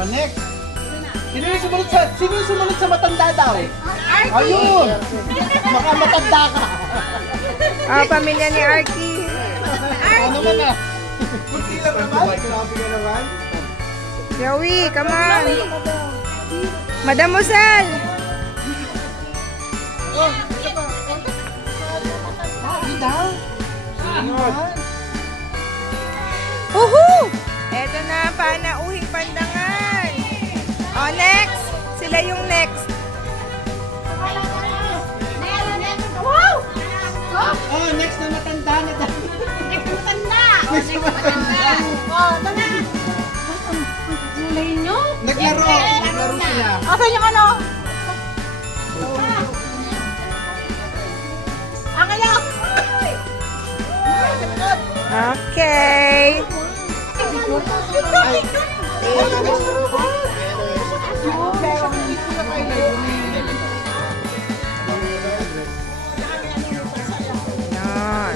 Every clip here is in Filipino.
Oh, next. Sino yung sumunod sa matanda daw? Ayun! Baka matanda ka. Ah, pamilya ni Arky. Ano naman na? Kunti lang naman. Grabe ka naman. Joey, come on. Madam Musal. Oh, isa pa. Hindi daw. Sunod. Woohoo! Eto na, panauhing pandangan. Oh, next. Sila yung next. Oh, next na matanda na daw. Next matanda. Next na matanda. Oh, tama. Nalayin nyo? Naglaro. Naglaro sila. Asan yung ano? Akin lang. Okay. Yan.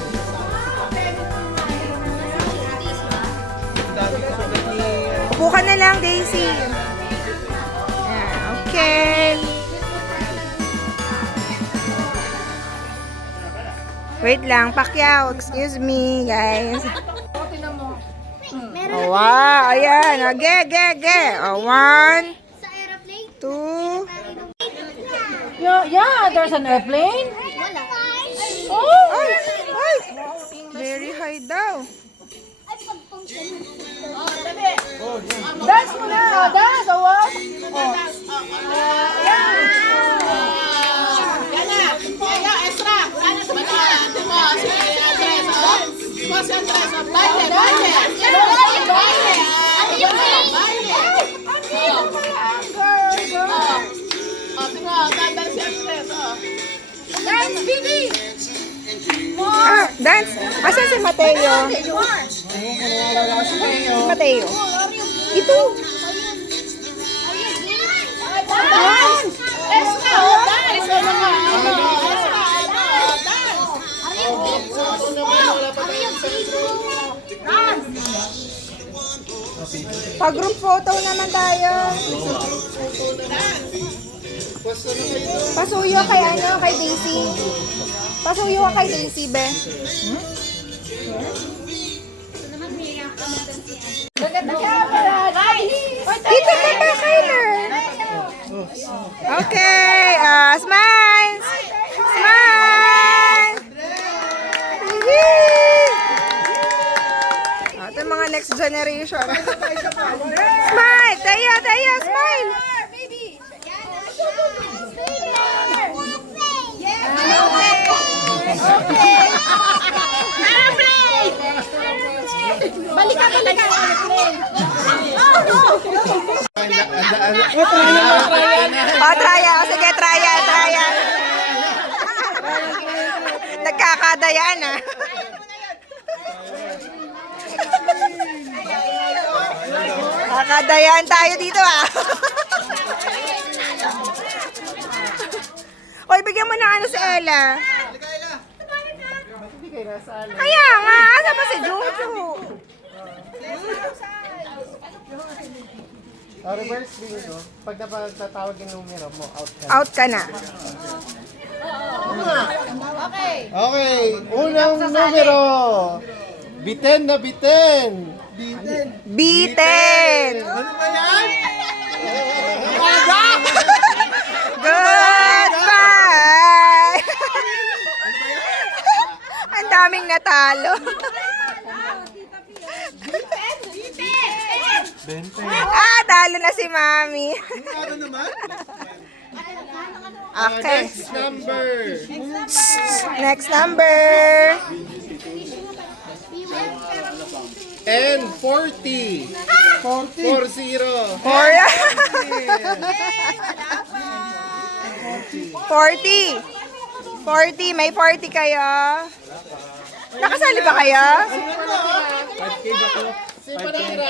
Upo ka na lang, Daisy. Yan, okay. Wait lang, Pacquiao. Excuse me, guys. Oh, wow, ayan. Oh, ge. Oh, 1, 2. Yeah, there's an airplane. Oh! Ay! Very high daw. Dance mo na. Dance. Oh, what? Dance, Bibi! Ah, dance. Asan si Mateo? Si Mateo. Ito. Dance! Esra, dance! Pa-group photo naman tayo. Pasuyo kay ano, kay Daisy. Pasuyo ka kay Daisy, be. Dito ka pa, Kyler. Okay, smile. Smile. Ito yung mga next generation. Smile. Tayo, smile. Balikan. Trial. Sige, trial. Nagkakadayaan, ah. Kakadayaan tayo dito, ah. Oy, bigyan mo na ano si Ella. Kaya nga, asa ba si Jojo? Reverse bingo. Pag napatatawag yung numero mo, out ka. Out ka na. Okay, unang numero. Biten na biten. Biten. Ano ba yan? Goodbye! Ang daming natalo. Talo na si Mami. Ano naman? Okay. Next number. Next number. And 40. 40. 40. May 40 kayo. Nakasali ba kayo? 5K ba to? 5K.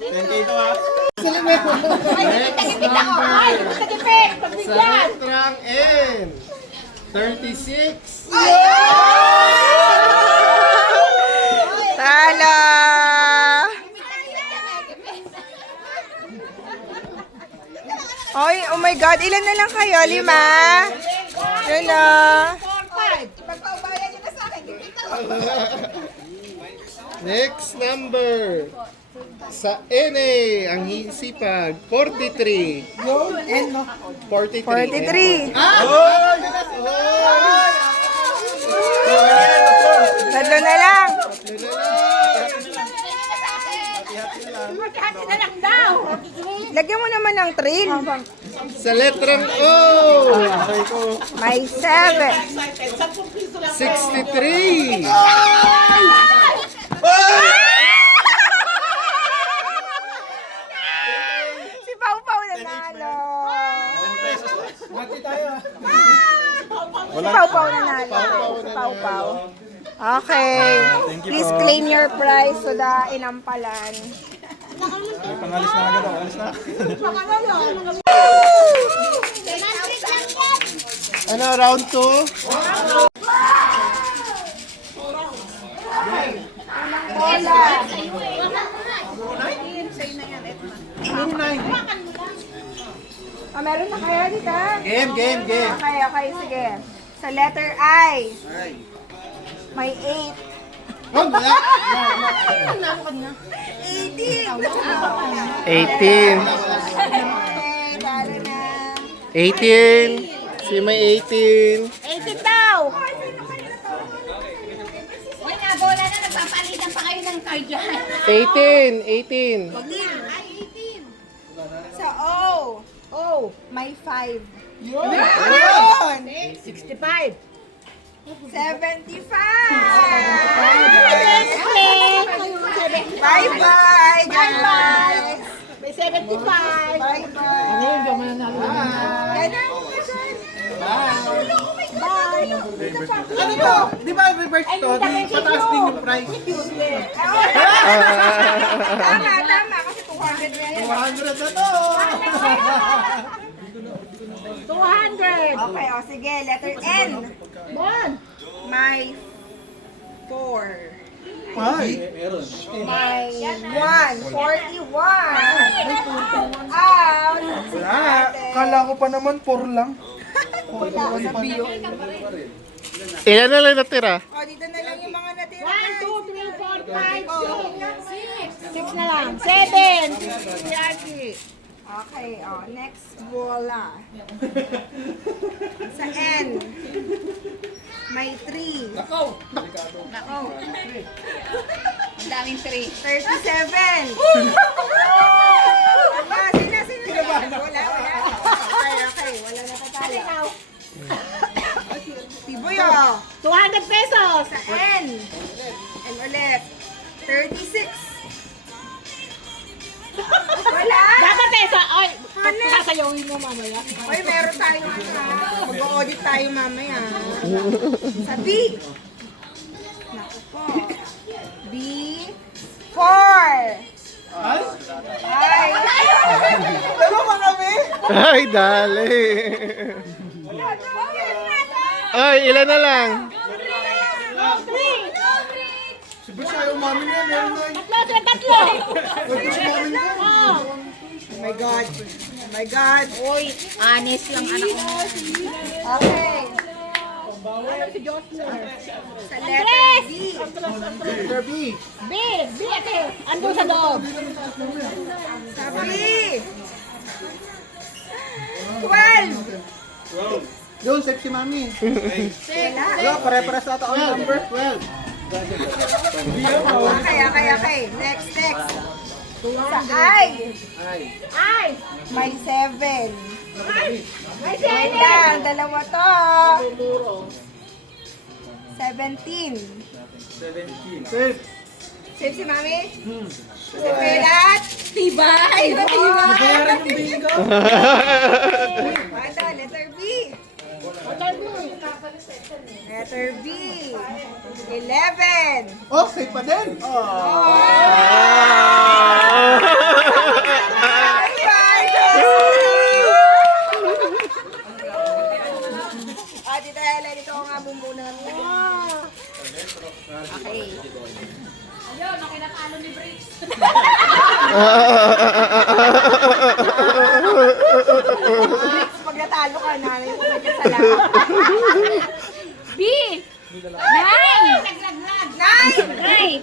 10K to ha? Sa letrang N. 36. Talo. my God, ilan na lang kayo? 5? Yun na. Next number. Sa NA, ang hisipag, 43. Yun, N, no? 43. 43. Tatlo na lang. Lagyan mo naman ng trail. Sa letrang O, May 7. 63. Si Pau Pau nanalo. Si Pau Pau nanalo. Si Pau Pau. Okay. Please claim your prize to the inampalan. Pangalis na agad ako. Alis na. Ano, round 2? Meron na kaya dito? Game. Okay, sige. Sa letter I, may 8. Oh, wala. 18. 18. Talo na. 18. Si may 18. 18 daw. Wala, bola na. Nagpapalitan pa kayo ng card dyan. 18. Sa O, may 5. Yun! 65. 75! Bye-bye, guys! May 75. Bye-bye! Ano yun? Diyan mo na nalang. Bye! Ano to? Di ba reverse to? Di pataas din yung price. Tama, kasi 200 na yan. 200 na to. 200. Okay, o sige, letter N. Bon. May 4. Ay. May 1. 41. Out. Wala. Kala ko pa naman 4 lang. Wala ako sa bio. Ilan na lang natira? O, dito na lang yung mga natira. 1, 2, 3, 4, 5, 6. 6 na lang. 7. 6 si Aki. Okay, next bola. Sa N, may 3. Nako. Ang daming 3. 37. Sino? Wala. Okay, wala na katalo. Tiboy, 200 pesos. Sa N ulit. 36. Wala. Dapat peso. Oy, sasayawin mo mamaya. Oy, meron tayo mag-audit tayo mamaya. Sa B. Naku po. B. 4. Ay. Dalawa kami. Ay, dali. Ay, ilan na lang? Tatlo, tatlo. Oh. Oh my God. Oh my God. Uy, honest yung anak mo. Okay. Sa letter B. B, ate. Andun sa loob. Sa B. 12. Doon, sexy mami. Wala. Pare-pares na ito ang number 12. Okay. Next. Sa I. Ay, May 7. may Wait lang, dalawa to. 17. Safe. Safe si Mami? Safe kayo lahat? Tibay! Bayaran yung bingo. Bata, letter B. Letter B. 11. Oh, safe pa din. Tita Ella, dito ako nga bumbunan. Okay. ayun, ang kinakalo ni Briggs. Talo ka na. Yung una dyan sa lahat. B! 9! 9! 9!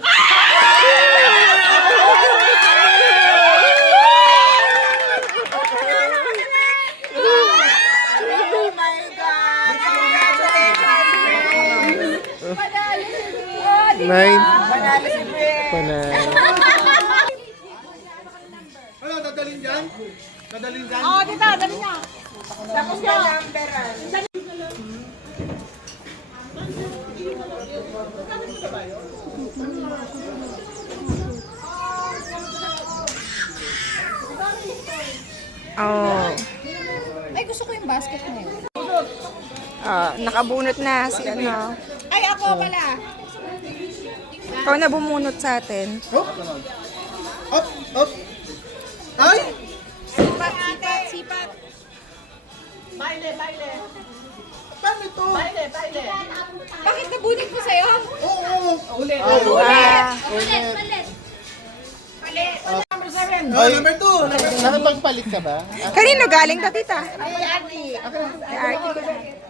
Oh my God! Congratulations, Nine. Panalo si Brent. Ano, dadalhin dyan? Dadalhin dyan? Oh, dito, dali na. Tapos na numberan. Oh. Ay, gusto ko yung basket na yun. Nakabunot na si ano. Ay, ako pala. Ikaw na bumunot sa atin. Up! Up! Up! Ay! Sipat, sipat, sipat. Paano ito? Bakit nabunot ko sa'yo? Oo! Ulit. Oh, number 2! Nakapagpalit ka ba? Kanino galing to, tita? Ay, Artie. Kay Artie.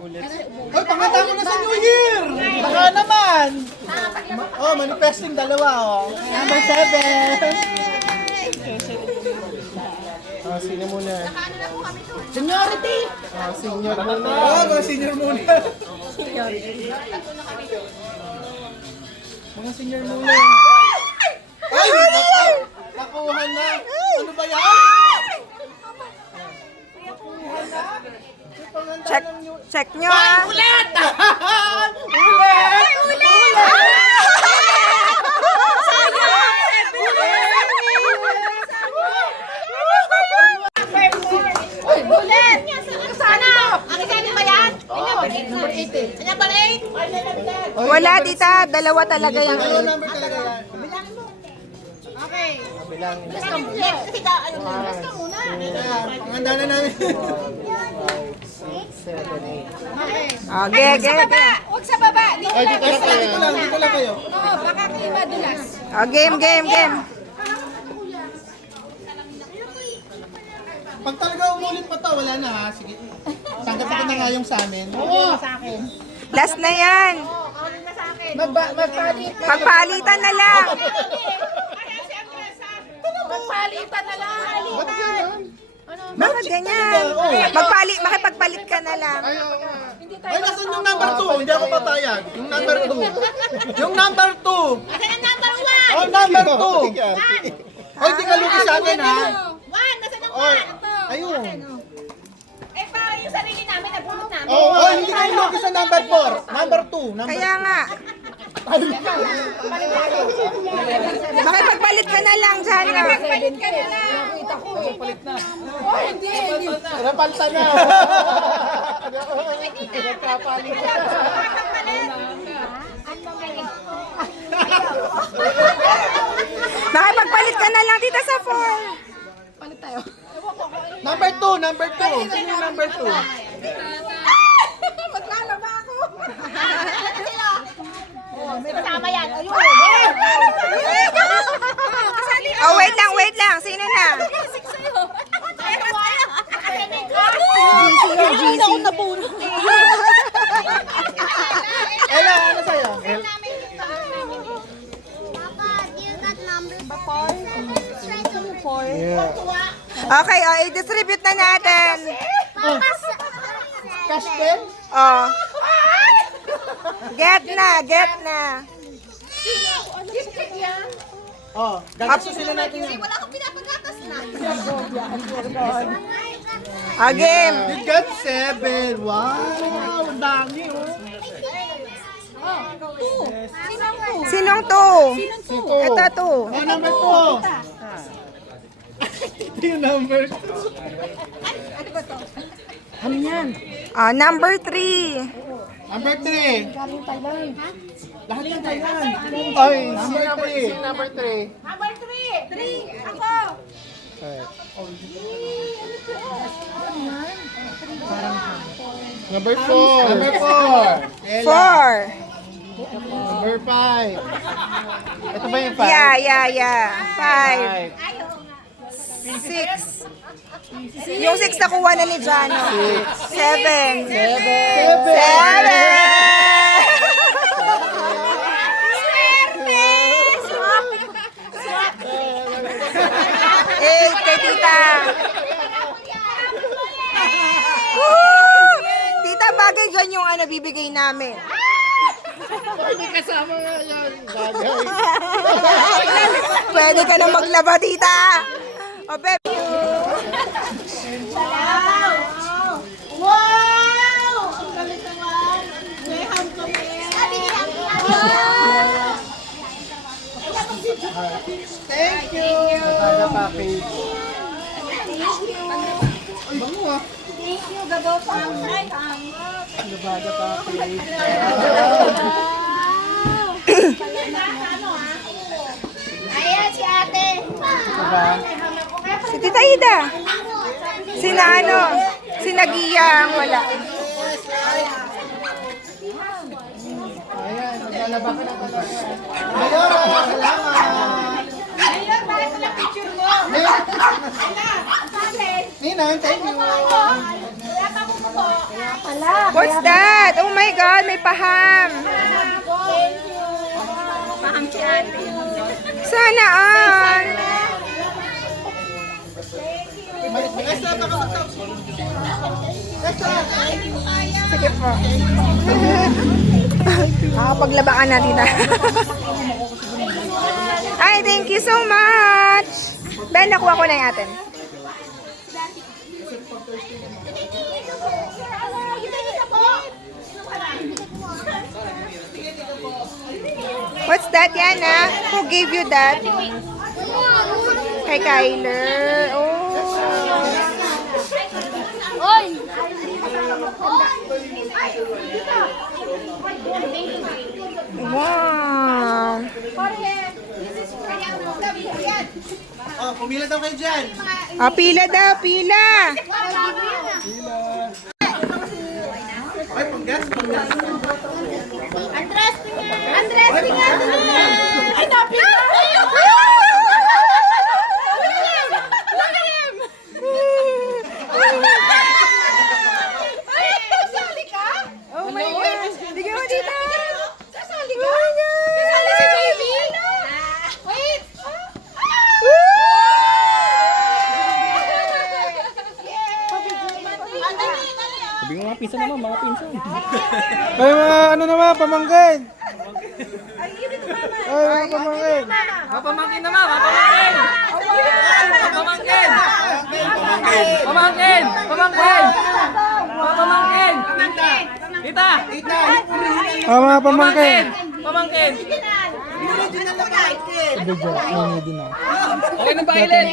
Ay, pangata mo na sa New Year! Baka naman. Oh, manifesting dalawa, oh. Number 7. Oh, sino muna? Seniority. Oh, senior muna. Oo, mga senior muna. Mga senior muna. Ay! Nakuha na. Ano ba yan? Check nyo ah. Ulit! Uy, bulit. Sana. Ang isa ba yan? Number 8. Ano ba 8? Wala, tita. Dalawa talaga yung Ano number talaga yan? Okay. Bilang. Kasi ka, ano na. Basta ka muna. Panganda na namin. 6, 7, 8. Okay. Okay, Huwag sa baba. Huwag sa baba. Dito Ay, lang. dito na Dito lang, dito lang kayo. Oo, baka kayo madulas. Game, game, game. Pag talaga umulit pa to, wala na ha. Sige. Tanggapin ko na nga yung sa amin. Oo. Sa akin. Last na yan. Kaunin na sa akin. Magpalit. Pagpalitan na lang. Magpalitan na lang. Ba't ganun? Bakit ganyan? Makipagpalit ka na lang. Ay, nasan yung number 2? Hindi ako papayag. Yung number 2. Yung number 2. Asan ang number 1? Oh, number 2. Hoy, di ka lugi sa akin ha. 1. Nasaan ang Oh, 1? Ito. ayun. Eh, pa yung sarili namin, nabunot namin. Oh, hindi ka lugi sa number 4. Number 2. Number Kaya nga. Makipagpalit ka na lang, Jana. Magpalit ka na lang. Nakita ko eh. Palit na. Oh, hindi. Napalitan na. Nagkapalit. Makipagpalit ka na lang, tita, sa 4. Palit tayo. Number 2. Number 2. Sino yung number 2? Maglalaba ako. Oh, may kasama yan. Ayun. Oh, wait lang. Sino na? GC. Ako nabunot eh. Ella, ano sa'yo? Papa, do you got number 4? Okay, i-distribute na natin. Papa, Cash pen? Oh. Get na. Oh, gagasto sila natin yan. wala akong pinapagatas na. Game. You got 7. Wow, ang dami oh. Sinong 2? Ito 2. Oh, number 2. Ito yung number 2. Number 3. Number 3. Lahat yan Thailand. Ay, Number 3. number 3. Number 3. 3. Ako. Number 4. Number 4. 4. Number 5. Ito ba yung 5? Yeah. 5. 5. 6. Yung 6 nakuha na ni Jano. 7. 8 kay tita. Woo! Tita, bagay dyan yung ano bibigay namin. Hindi kasama nga yan. Bagay. Pwede ka na maglaba, tita. O, Beb. Wow! Ang galing naman. May ham kami. Thank you. Nataga package. Ay, bango ah. Thank you, Gabo Pangay. Nataga package. Ayan si ate. Si Tita Ida. Sina ano? Sina Gia ang wala. Ayan, maglalaba ka na pala. Mayora, salamat. Ayun, bakit na picture mo? Ninang, thank you. Wala pa mo po. What's that? Oh my God, may paham. Thank you. Paham si ate. Sana all. May extra pa ka magtapos. Sige po. Paglabaan natin na. Ay, thank you so much. Ben, nakuha ko na yung atin. What's that, Yana? Who gave you that? Kay Kyler. Oh. Oy! Wow. Oh, pumila daw kayo dyan. Ah, pila daw, pila. Ay, panggas. Andres, tingnan. Ay, napit na. Sasali ka? Oh my God. Bigyan mo dito. Sasali ka? Sasali si baby? Wait. Sabi mo mga pinsan naman, mga pinsan. Ay, mga ano naman, pamangkin. Ay, mga pamangkin. Mapamangkin naman, mapamangkin! Mapamangkin! Pamangkin! Pamangkin! Pamangkin! Tita! Ah, mga pamangkin. Pamangkin! Okay na ba, Ellen?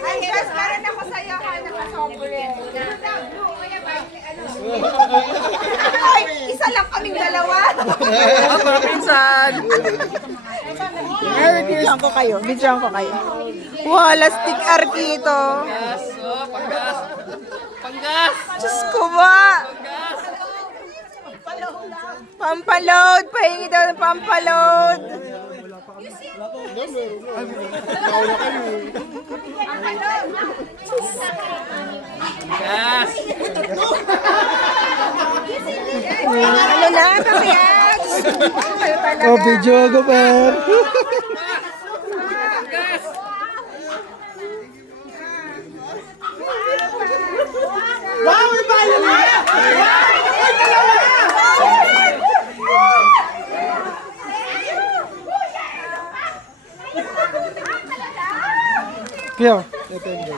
Ay, guys, meron ako sa'yo ha, nakasobre. Ay, isa lang kaming dalawa. Mga pinsan! Bidyan ko kayo, bidyan ko kayo. Wow, lastik arkito. Panggas! Oh, panggas! Panggas! Diyos ko ba? Pampaload, pahingi daw ng pampaload. Panggas! Ano na, pakiyag? Kayo talaga. Oh, video ko pa. Panggas! Wow, may bayan na! Ay, dalawa na! Kaya, ito yung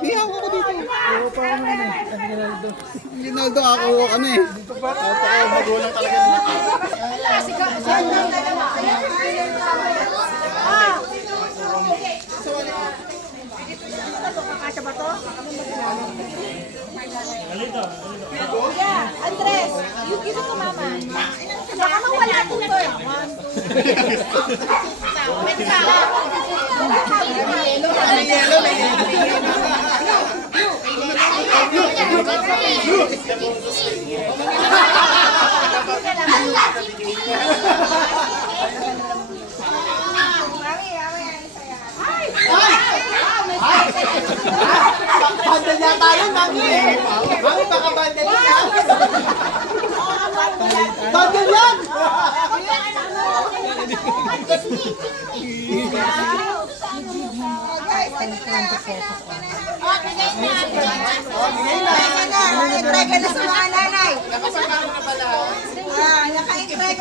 Bihaw ako dito. Oo, pa ako naman eh. Ginaldo. Ginaldo ako, ano eh. Dito pa? Ako, magulang talaga. Andres, you give it to mama. Baka mawala ito to. Wait ka. yan, mami. Mami, baka bundle yan. Bundle yan. Naka-entrega na sa mga nanay. Naka-entrega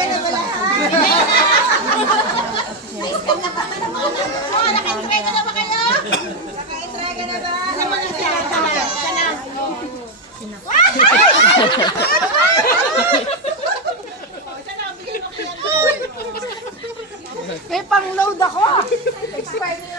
na pala. Naka-entrega na ba kayo? Naka-entrega na ba? May pang-load ako. Expired na